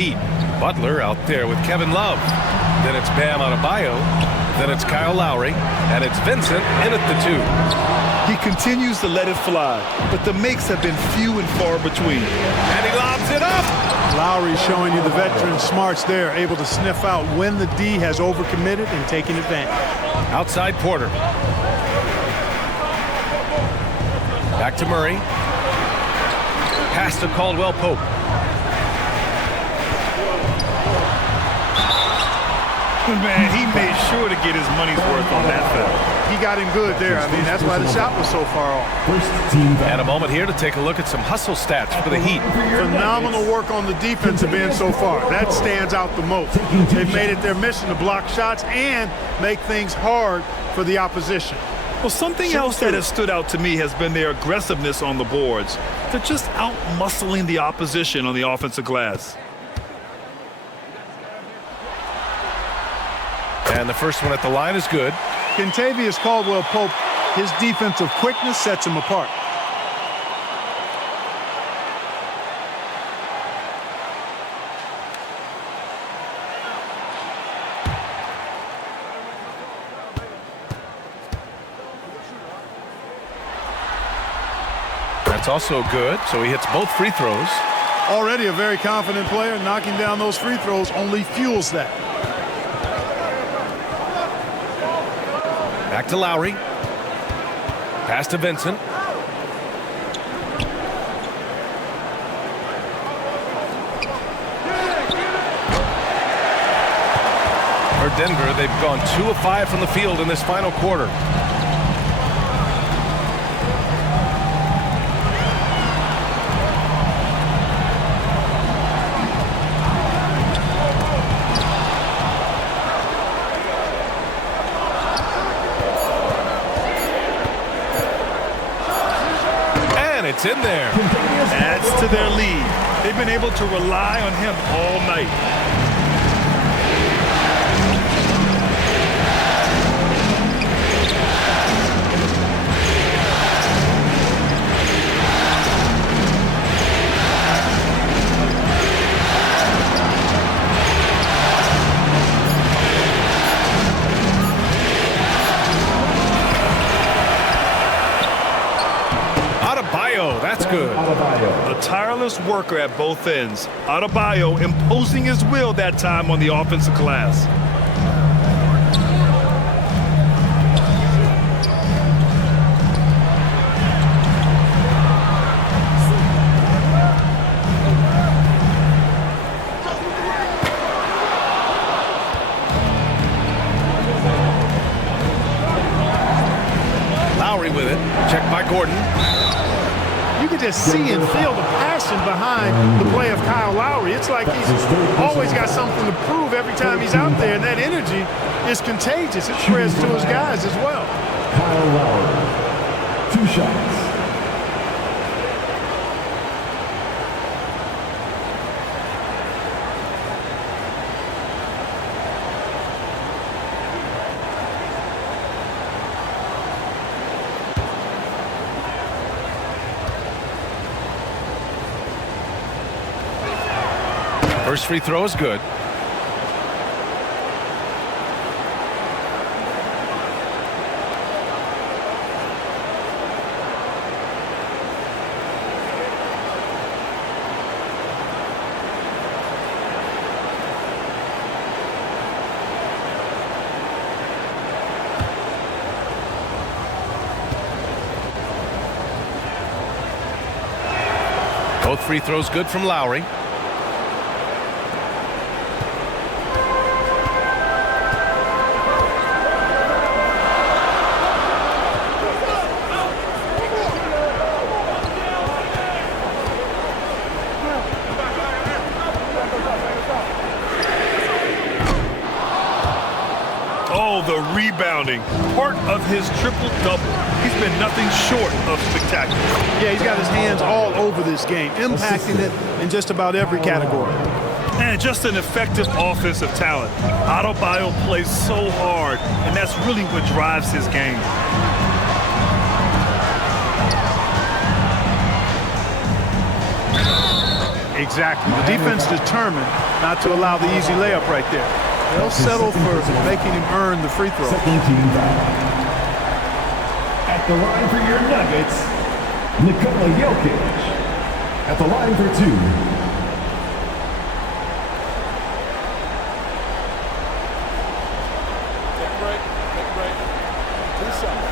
Heat. Butler out there with Kevin Love. Then it's Bam Adebayo. Then it's Kyle Lowry. And it's Vincent in at the 2. He continues to let it fly, but the makes have been few and far between. And he lobs it up. Lowry showing you the veteran smarts there, able to sniff out when the D has overcommitted and taking advantage. Outside Porter. Back to Murray. Pass to Caldwell Pope. Man, he made sure to get his money's worth on that foul. He got him good there. I mean, that's why the shot was so far off. And a moment here to take a look at some hustle stats for the Heat. Phenomenal work on the defensive end so far. That stands out the most. They've made it their mission to block shots and make things hard for the opposition. Well, something else that has stood out to me has been their aggressiveness on the boards. They're just out-muscling the opposition on the offensive glass. And the first one at the line is good. Kentavious Caldwell-Pope, his defensive quickness sets him apart. That's also good, so he hits both free throws. Already a very confident player. Knocking down those free throws only fuels that. Back to Lowry. Pass to Vincent. For Denver, they've gone 2 of 5 from the field in this final quarter. It's in there. Adds to their lead. They've been able to rely on him all night. That's good. A tireless worker at both ends. Adebayo imposing his will that time on the offensive glass. Lowry with it. Checked by Gordon. You can just see and feel the passion behind the play of Kyle Lowry. It's like he's always got something to prove every time he's out there, and that energy is contagious. It spreads to his guys as well. Kyle Lowry, 2 shots. First free throw is good. Both free throws good from Lowry. Oh, the rebounding. Part of his triple-double. He's been nothing short of spectacular. Yeah, he's got his hands all over this game, impacting it in just about every category. And just an effective offensive talent. Adebayo plays so hard, and that's really what drives his game. Exactly. The defense determined not to allow the easy layup right there. They'll settle for making him earn the free throw. Second team foul. At the line for your Nuggets, Nikola Jokic. At the line for two. Take a break. Take a break. 2 seconds.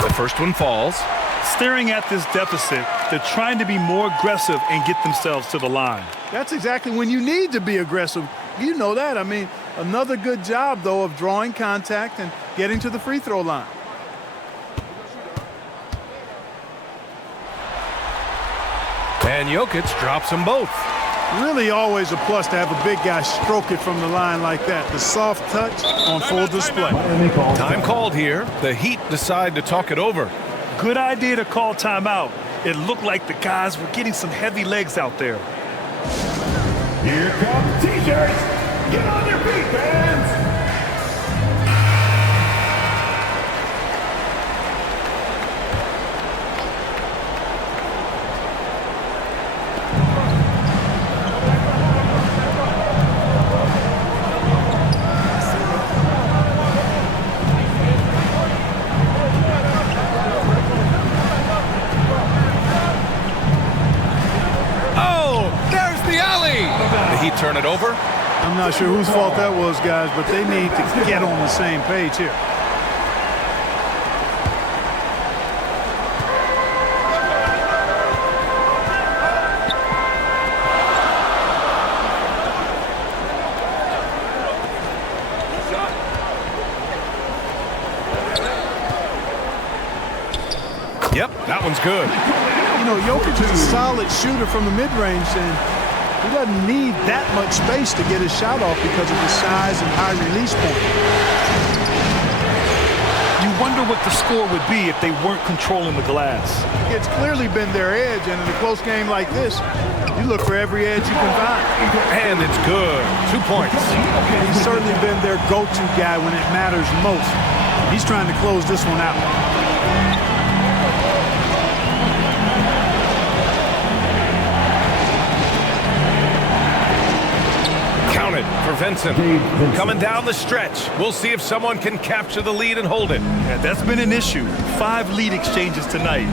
The first one falls. Staring at this deficit, they're trying to be more aggressive and get themselves to the line. That's exactly when you need to be aggressive. You know that. I mean, another good job, though, of drawing contact and getting to the free throw line. And Jokic drops them both. Really always a plus to have a big guy stroke it from the line like that. The soft touch on full display. Time called here. The Heat decide to talk it over. Good idea to call timeout. It looked like the guys were getting some heavy legs out there. Here come T-shirts. Get on your feet, fans. Turn it over. I'm not sure whose fault that was, guys, but they need to get on the same page here. Yep, that one's good. You know, Jokic is a solid shooter from the mid-range, and he doesn't need that much space to get his shot off because of his size and high release point. You wonder what the score would be if they weren't controlling the glass. It's clearly been their edge, and in a close game like this, you look for every edge you can find. And it's good. 2 points. He's certainly been their go-to guy when it matters most. He's trying to close this one out. For Vincent. Coming down the stretch. We'll see if someone can capture the lead and hold it. Yeah, that's been an issue. 5 lead exchanges tonight.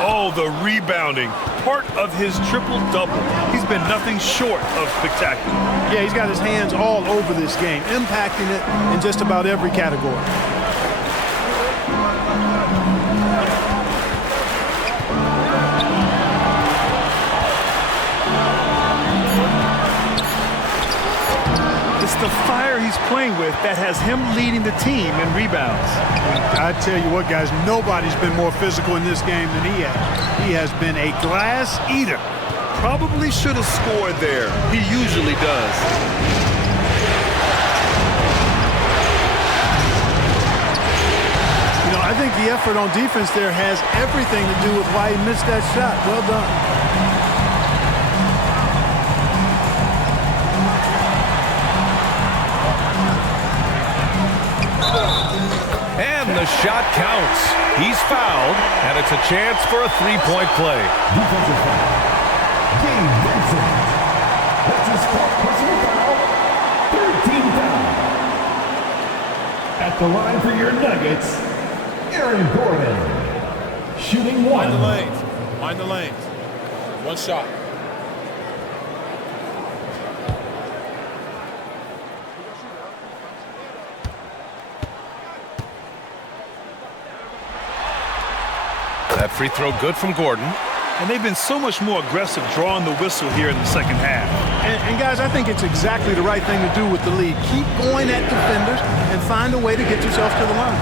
Oh, the rebounding. Part of his triple-double. He's been nothing short of spectacular. Yeah, he's got his hands all over this game, impacting it in just about every category. It's the fire he's playing with that has him leading the team in rebounds. I tell you what, guys, nobody's been more physical in this game than he has. He has been a glass eater. Probably should have scored there. He usually does. You know, I think the effort on defense there has everything to do with why he missed that shot. Well done. And the shot counts. He's fouled, and it's a chance for a three-point play. Defensive foul. Jimmy Butler. That's his fourth personal foul. Third team foul. At the line for your Nuggets, Aaron Gordon. Shooting one. Mind the lanes. Mind the lanes. One shot. That free throw good from Gordon. And they've been so much more aggressive drawing the whistle here in the second half. And guys, I think it's exactly the right thing to do with the lead. Keep going at defenders and find a way to get yourself to the line.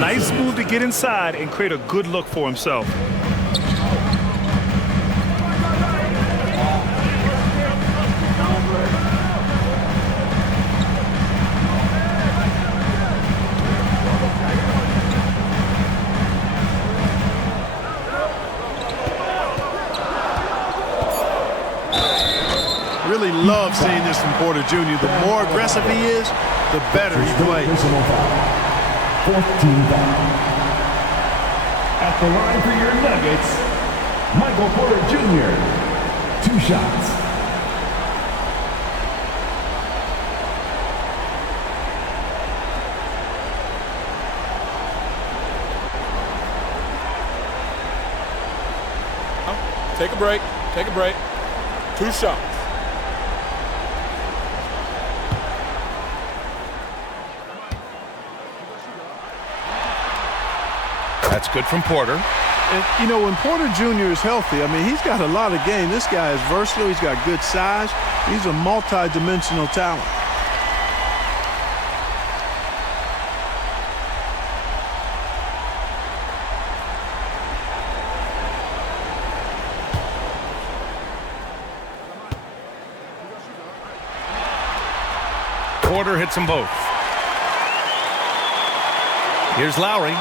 Nice move to get inside and create a good look for himself. Really love seeing this from Porter Jr. The more aggressive he is, the better he plays. Personal foul. 14 foul. At the line for your Nuggets, Michael Porter Jr. 2 shots. Take a break. Take a break. 2 shots. That's good from Porter. And, you know, when Porter Jr. is healthy, I mean, he's got a lot of game. This guy is versatile. He's got good size. He's a multi-dimensional talent. Porter hits them both. Here's Lowry.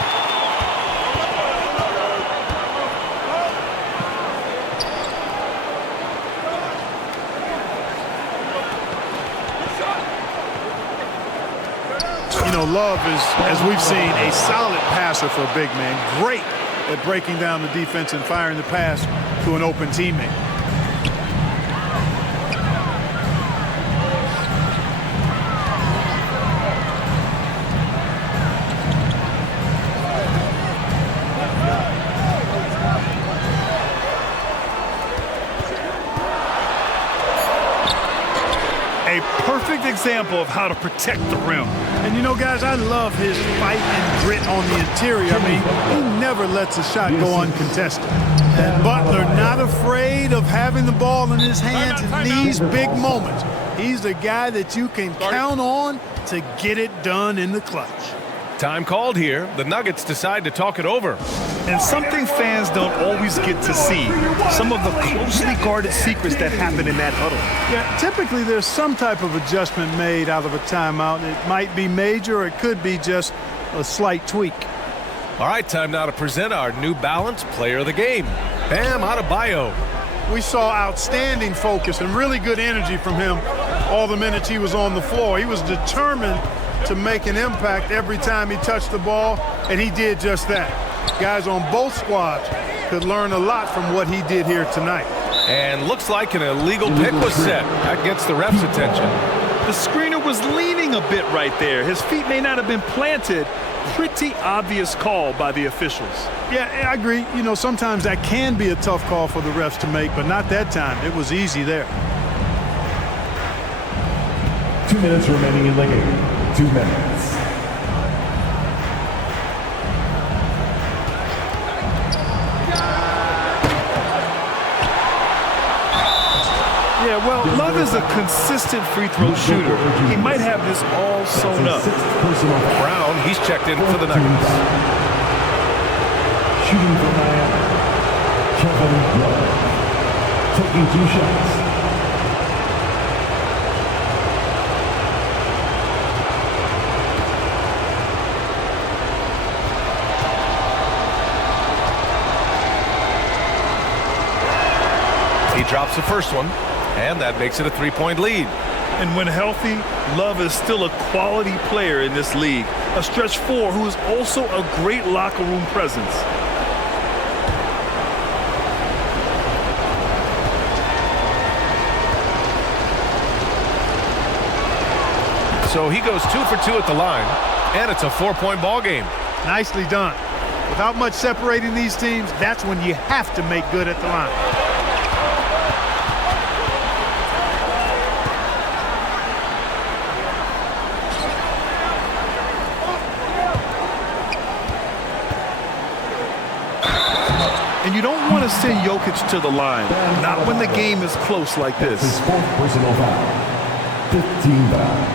You know, Love is, as we've seen, a solid passer for a big man. Great at breaking down the defense and firing the pass to an open teammate. A perfect example of how to protect the rim. And you know, guys, I love his fight and grit on the interior. I mean, he never lets a shot go uncontested. And Butler not afraid of having the ball in his hands in these big moments. He's the guy that you can count on to get it done in the clutch. Time called here. The Nuggets decide to talk it over. And something fans don't always get to see, some of the closely guarded secrets that happen in that huddle. Yeah, typically there's some type of adjustment made out of a timeout. It might be major or it could be just a slight tweak. All right, time now to present our New Balance Player of the Game, Bam Adebayo. We saw outstanding focus and really good energy from him all the minutes he was on the floor. He was determined to make an impact every time he touched the ball, and he did just that. Guys on both squads could learn a lot from what he did here tonight. And looks like an illegal pick was set. That gets the ref's attention. The screener was leaning a bit right there. His feet may not have been planted. Pretty obvious call by the officials. Yeah, I agree. You know, sometimes that can be a tough call for the refs to make, but not that time. It was easy there. 2 minutes remaining in the game. 2 minutes. Yeah, well, Love is a consistent free throw shooter. He might have this all sewn up. Brown, he's checked in for the Nuggets. Shooting for Miami, Kevin Love. Taking 2 shots. He drops the first one, and that makes it a 3-point lead. And when healthy, Love is still a quality player in this league. A stretch 4 who is also a great locker room presence. So he goes 2 for 2 at the line, and it's a 4-point ball game. Nicely done. Without much separating these teams, that's when you have to make good at the line. And you don't want to send Jokic to the line, not when the game is close like this. His 4th personal foul. 15 foul.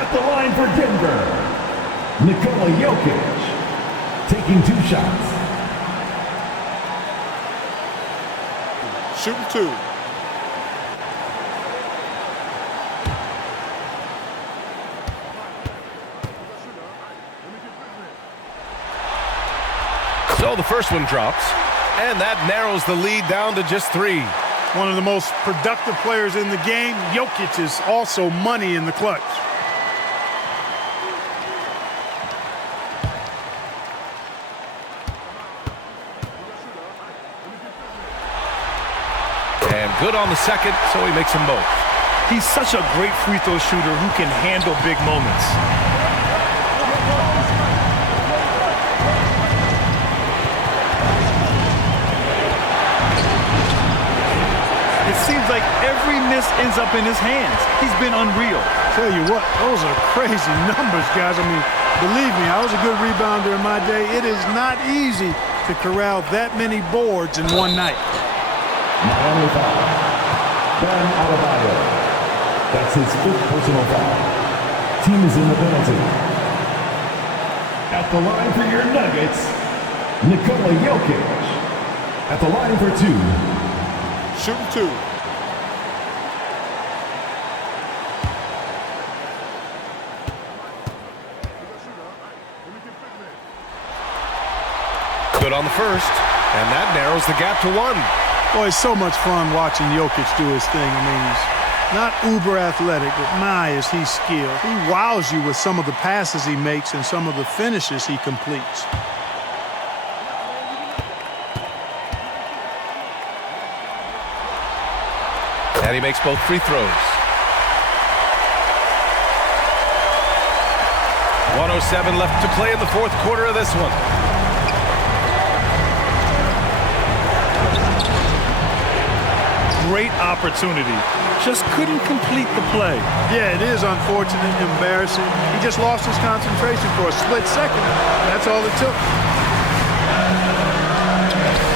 At the line for Denver, Nikola Jokic, taking 2 shots. Shooting 2. So the first one drops, and that narrows the lead down to just 3. One of the most productive players in the game. Jokic is also money in the clutch. And good on the second, so he makes them both. He's such a great free throw shooter who can handle big moments. It seems like every miss ends up in his hands. He's been unreal. Tell you what, those are crazy numbers, guys. I mean, believe me, I was a good rebounder in my day. It is not easy to corral that many boards in one night. Miami foul. Bam Adebayo. That's his 5th personal foul. Team is in the penalty. At the line for your Nuggets, Nikola Jokic. At the line for 2. Shooting 2. Good on the first, and that narrows the gap to 1. Boy, it's so much fun watching Jokic do his thing. I mean, he's not uber athletic, but my, is he skilled. He wows you with some of the passes he makes and some of the finishes he completes. And he makes both free throws. 1:07 left to play in the 4th quarter of this one. Great opportunity. Just couldn't complete the play. Yeah, it is unfortunate, embarrassing. He just lost his concentration for a split second. That's all it took.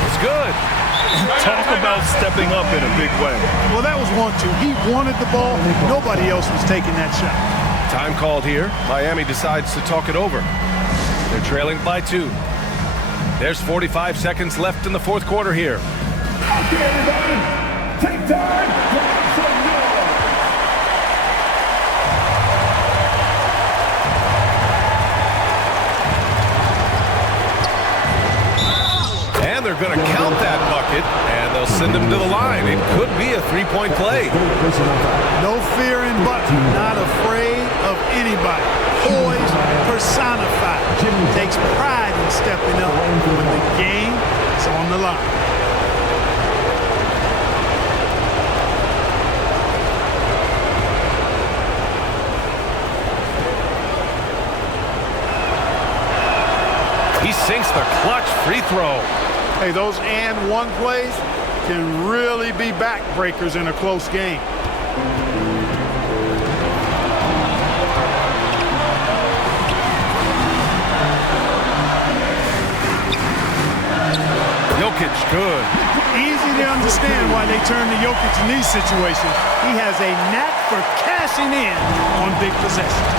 It's good. Talk about stepping up in a big way. Well, that was 1-2. He wanted the ball. Nobody else was taking that shot. Time called here. Miami decides to talk it over. They're trailing by 2. There's 45 seconds left in the 4th quarter here. Okay, everybody, take time. Make some noise. And they're going to count that bucket, and they'll send him to the line. It could be a 3-point play. No fear in Butler. Not afraid of anybody. Poise personified. Jimmy takes pride in stepping up when the game is on the line. He sinks the clutch free throw. Hey, those and one plays can really be backbreakers in a close game. Jokic, good. Easy to understand why they turn to Jokic in these situations. He has a knack for cashing in on big possessions.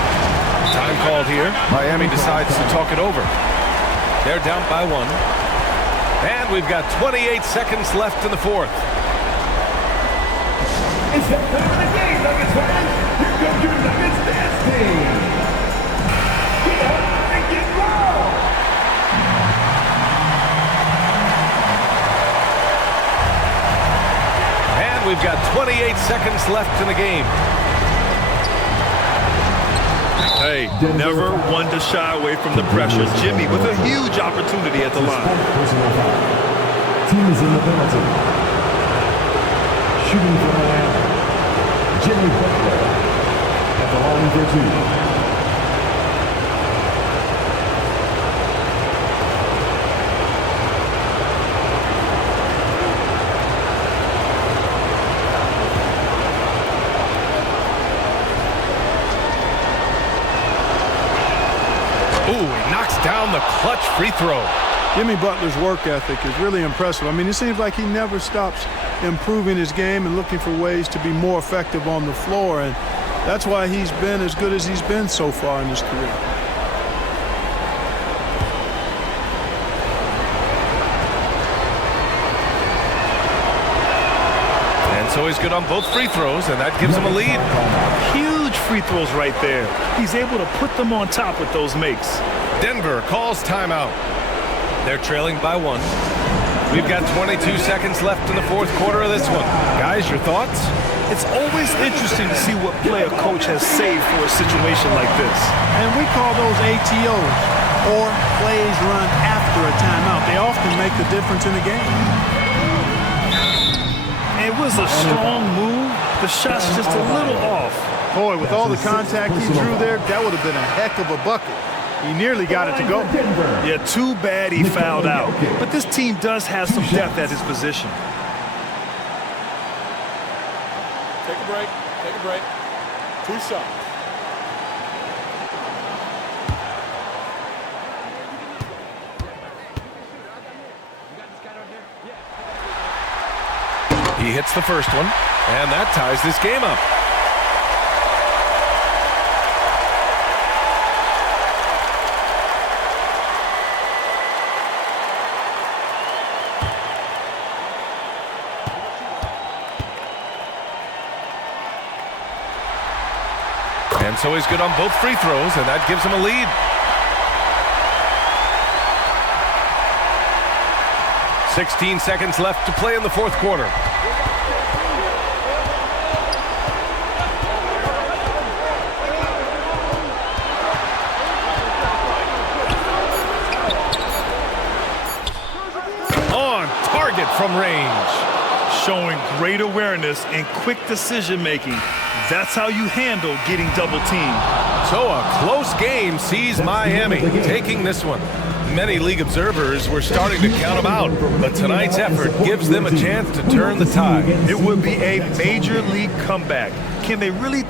Time called here. Miami decides to talk it over. They're down by 1. And we've got 28 seconds left in the 4th. It's that time of the game, Nuggets fans. Here comes your Nuggets dance team. Get up and get low. And we've got 28 seconds left in the game. Hey, never one to shy away from the pressure. Jimmy with a huge opportunity at the line. Team is in the penalty. Shooting from Miami, Jimmy Butler at the line for 2. Ooh, he knocks down the clutch free throw. Jimmy Butler's work ethic is really impressive. I mean, it seems like he never stops improving his game and looking for ways to be more effective on the floor, and that's why he's been as good as he's been so far in his career. And so he's good on both free throws, and that gives him a lead. Huge free throws right there. He's able to put them on top with those makes. Denver calls timeout. They're trailing by 1. We've got 22 seconds left in the fourth quarter of this one. Guys, your thoughts? It's always interesting to see what play a coach has saved for a situation like this. And we call those ATOs, or plays run after a timeout. They often make the difference in the game. It was a strong move. The shot's just a little off. Boy, with all the contact he drew there, that would have been a heck of a bucket. He nearly got it to go. Yeah, too bad he fouled out. But this team does have some depth at his position. Take a break. Take a break. 2 shots. He hits the first one, and that ties this game up. And so he's good on both free throws, and that gives him a lead. .16 seconds left to play in the fourth quarter. On target from range. Showing great awareness and quick decision-making. That's how you handle getting double-teamed. So a close game sees Miami taking this one. Many league observers were starting to count them out, but tonight's effort gives them a chance to turn the tide. It would be a major league comeback. Can they really